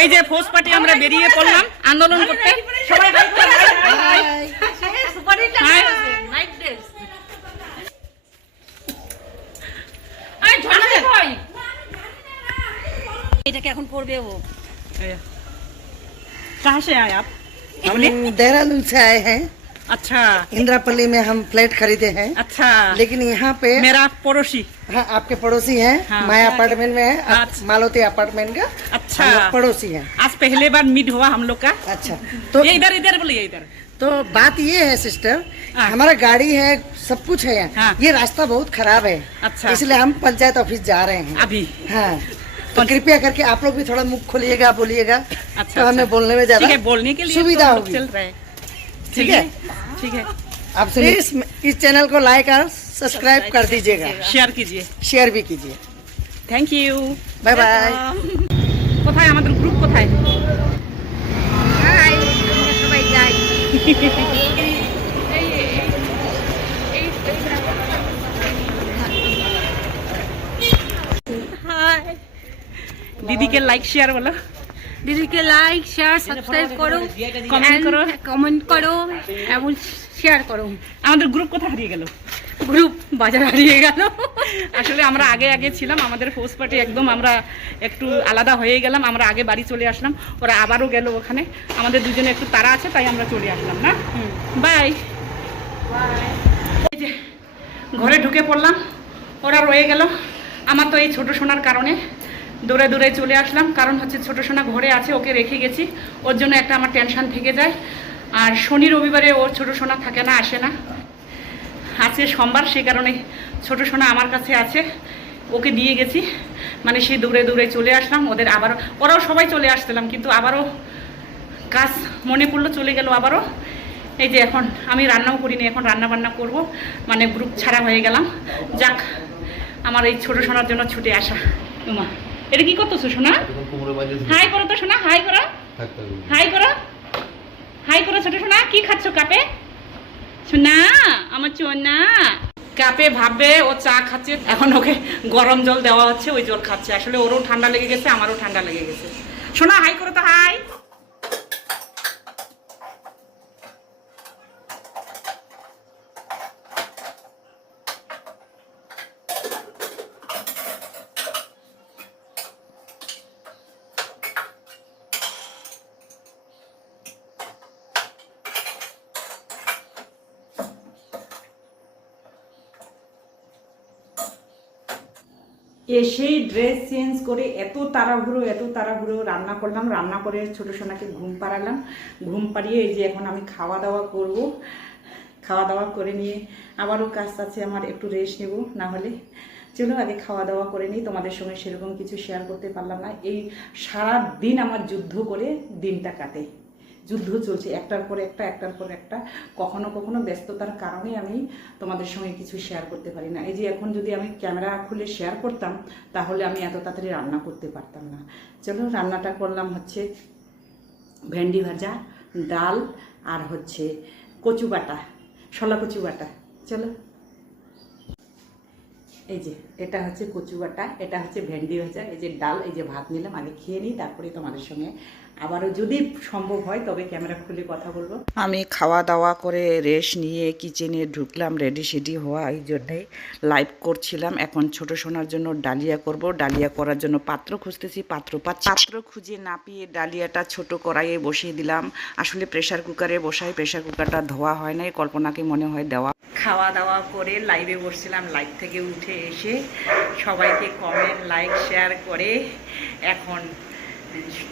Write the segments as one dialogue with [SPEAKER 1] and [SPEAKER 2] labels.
[SPEAKER 1] এই যে force party আমরা বেরিয়ে পড়লাম আন্দোলন করতে।
[SPEAKER 2] এটাকে এখন পড়বে ও।
[SPEAKER 1] কাহা সে
[SPEAKER 3] আয় আপ? দেহরাদুন সে হ্যাঁ।
[SPEAKER 1] अच्छा।
[SPEAKER 3] इंदिरापल्ली में हम फ्लैट खरीदे हैं।
[SPEAKER 1] अच्छा।
[SPEAKER 3] लेकिन यहाँ पे
[SPEAKER 1] मेरा पड़ोसी।
[SPEAKER 3] हाँ आपके पड़ोसी हैं।
[SPEAKER 1] हाँ।
[SPEAKER 3] मैं अपार्टमेंट में है। आप
[SPEAKER 1] अच्छा।
[SPEAKER 3] मालवती अपार्टमेंट का।
[SPEAKER 1] अच्छा।
[SPEAKER 3] पड़ोसी हैं।
[SPEAKER 1] आज पहले बार मीट हुआ हम लोग का।
[SPEAKER 3] अच्छा। तो
[SPEAKER 1] इधर इधर बोलिए इधर।
[SPEAKER 3] तो बात ये है सिस्टर
[SPEAKER 1] हाँ।
[SPEAKER 3] हमारा गाड़ी है सब कुछ है यहाँ।
[SPEAKER 1] हाँ।
[SPEAKER 3] ये रास्ता बहुत खराब है।
[SPEAKER 1] अच्छा।
[SPEAKER 3] इसलिए हम पंचायत ऑफ़िस जा रहे हैं।
[SPEAKER 1] अभी।
[SPEAKER 3] हाँ। तो कृपया करके आप लोग भी थोड़ा मुख खोलिएगा बोलिएगा।
[SPEAKER 1] अच्छा,
[SPEAKER 3] तो हमें
[SPEAKER 1] अच्छा।
[SPEAKER 3] बोलने में ज़्यादा
[SPEAKER 1] बोलने के लिए
[SPEAKER 3] सुविधा
[SPEAKER 1] तो
[SPEAKER 3] होगी।
[SPEAKER 1] चल रहे हैं।
[SPEAKER 3] ठीक है
[SPEAKER 1] ठीक है
[SPEAKER 3] आप प्लीज इस चैनल को लाइक और सब्सक्राइब कर दीजिएगा
[SPEAKER 1] শেয়ার कीजिए
[SPEAKER 3] शेयर भी कीजिए
[SPEAKER 1] থ্যাংক ইউ
[SPEAKER 3] बाय बाय
[SPEAKER 1] কোথায় আমাদের গ্রুপ কোথায়
[SPEAKER 2] সবাই যাই হাই
[SPEAKER 1] দিদিকে লাইক শেয়ার বলো
[SPEAKER 2] দিদিকে লাইক শেয়ার সাবস্ক্রাইব করো
[SPEAKER 1] Comment করো।
[SPEAKER 2] কমেন্ট করো এবং শেয়ার করো।
[SPEAKER 1] আমাদের গ্রুপ কোথায় হারিয়ে গেল?
[SPEAKER 2] গ্রুপ বাজার হারিয়ে গেল।
[SPEAKER 1] আসলে আমরা আগে আগে ছিলাম আমাদের ফোর্স পার্টি একদম আমরা একটু আলাদা হয়ে গেলাম আমরা আগে বাড়ি চলে আসলাম ওরা আবারও গেল ওখানে। আমাদের দুজনে একটু তাড়া আছে তাই আমরা চলে আসলাম না? বাই এই যে ঘরে ঢুকে পড়লাম ওরা রয়ে গেল। আমার তো এই ছোট সোনার কারণে। দৌড়ে দৌড়ে চলে আসলাম। কারণ হচ্ছে ছোট সোনা ঘরে আছে, ওকে রেখে গেছি। ওর জন্য একটা আমার টেনশন থেকে যায়। আর শনি রবিবারে ওর ছোটো সোনা থাকে না, আসে না। আজকে সোমবার সেই কারণে ছোটো সোনা আমার কাছে আছে। ওকে দিয়ে গেছি। মানে সেই দূরে দূরে চলে আসলাম। ওদের আবারও, ওরাও সবাই চলে আসছিলাম, কিন্তু আবারও কাজ মনে পড়ল, চলে গেল আবারও। এই যে এখন আমি রান্নাও করিনি, এখন রান্না বান্না করব। মানে গ্রুপ ছাড়া হয়ে গেলাম। যাক, আমার এই ছোটো সোনার জন্য ছুটে আসা তোমা এটা কি করতেছো সোনা? হাই করো তো সোনা হাই করো। হাই করো। হাই করো ছোট সোনা কি খাচ্ছ কাপে? সোনা আমার চোনা কাপে ভাববে ও চা খাচ্ছে এখন ওকে গরম জল দেওয়া হচ্ছে ওই জল খাচ্ছে। আসলে ওরও ঠান্ডা লেগে গেছে আমারও ঠান্ডা লেগে গেছে। সোনা হাই করো তো হাই। এসেই ড্রেস চেঞ্জ করে এত তাড়াহুড়ো এত তাড়াহুড়ো রান্না করলাম। রান্না করে ছোটো সোনাকে ঘুম পাড়ালাম। ঘুম পাড়িয়ে এই যে এখন আমি খাওয়া দাওয়া করব। খাওয়া দাওয়া করে নিয়ে আবারও কাজ আছে আমার, একটু রেস্ট নেব। না হলে চলো আগে খাওয়া দাওয়া করে নিই। তোমাদের সঙ্গে সেরকম কিছু শেয়ার করতে পারলাম না। এই সারা দিন আমার যুদ্ধ করে দিনটা কাটে। যুদ্ধ চলছে, একটার পর একটা, একটার পর একটা। কখনো কখনো ব্যস্ততার কারণে আমি তোমাদের সঙ্গে কিছু শেয়ার করতে পারি না। এই যে এখন যদি আমি ক্যামেরা খুলে শেয়ার করতাম, তাহলে আমি এত তাড়াতাড়ি রান্না করতে পারতাম না। চলো, রান্নাটা করলাম হচ্ছে ভেন্ডি ভাজা, ডাল আর হচ্ছে কচু বাটা, শলা কচু বাটা। চলো। এই যে, এটা হচ্ছে কচু বাটা, এটা হচ্ছে ভেন্ডি ভাজা, এই যে ডাল, এই যে ভাত নিলাম আগে খেয়ে নিই তারপরে তোমাদের সঙ্গে আবারও যদি সম্ভব হয়, তবে ক্যামেরা খুলে কথা বলব।
[SPEAKER 4] আমি খাওয়া দাওয়া করে রেস্ট নিয়ে কিচেনে ঢুকলাম রেডি সেডি হওয়া এই জন্যে লাইভ করছিলাম। এখন ছোট সোনার জন্য ডালিয়া করব, ডালিয়া করার জন্য পাত্র খুঁজতেছি, পাত্র পাত্র খুঁজে না পেয়ে ডালিয়াটা ছোট কড়াইয়ে বসিয়ে দিলাম। আসলে প্রেশার কুকারে বসাই প্রেশার কুকারটা ধোয়া হয় নাই, কল্পনাকে মনে হয় দেওয়া
[SPEAKER 1] খাওয়া দাওয়া করে লাইভে বসছিলাম। লাইভ থেকে উঠে এসে সবাইকে কমেন্ট লাইক শেয়ার করে এখন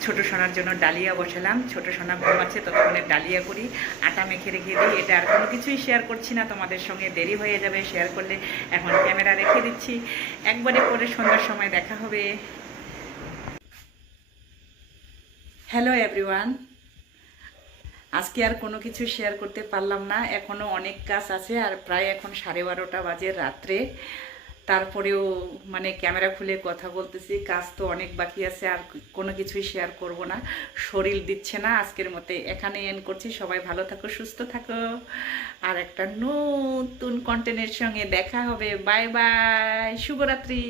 [SPEAKER 1] ছোট সোনার জন্য ডালিয়া বসালাম। ছোট সোনা ঘুমাচ্ছে ততক্ষণে ডালিয়া করি। আটা মেখে রেখে দিই। এটা আর কোনো কিছুই শেয়ার করছি না। তোমাদের সঙ্গে দেরি হয়ে যাবে। শেয়ার করলে এখন ক্যামেরা রেখে দিচ্ছি। একবারে পরে সন্ধ্যার সময় দেখা হবে। হ্যালো এভরিওয়ান আজকে আর কোনো কিছু শেয়ার করতে পারলাম না। এখনও অনেক কাজ আছে আর প্রায় এখন সাড়ে বারোটা বাজে রাত্রে। তারপরেও মানে ক্যামেরা খুলে কথা বলতেছি, কাজ তো অনেক বাকি আছে, আর কোনো কিছুই শেয়ার করব না। শরীর দিচ্ছে না আজকের মতে। এখানে এন করছি। সবাই ভালো থাকো, সুস্থ থাকো। আর একটা নতুন কন্টেন্টের সঙ্গে দেখা হবে। বাই বাই শুভরাত্রি।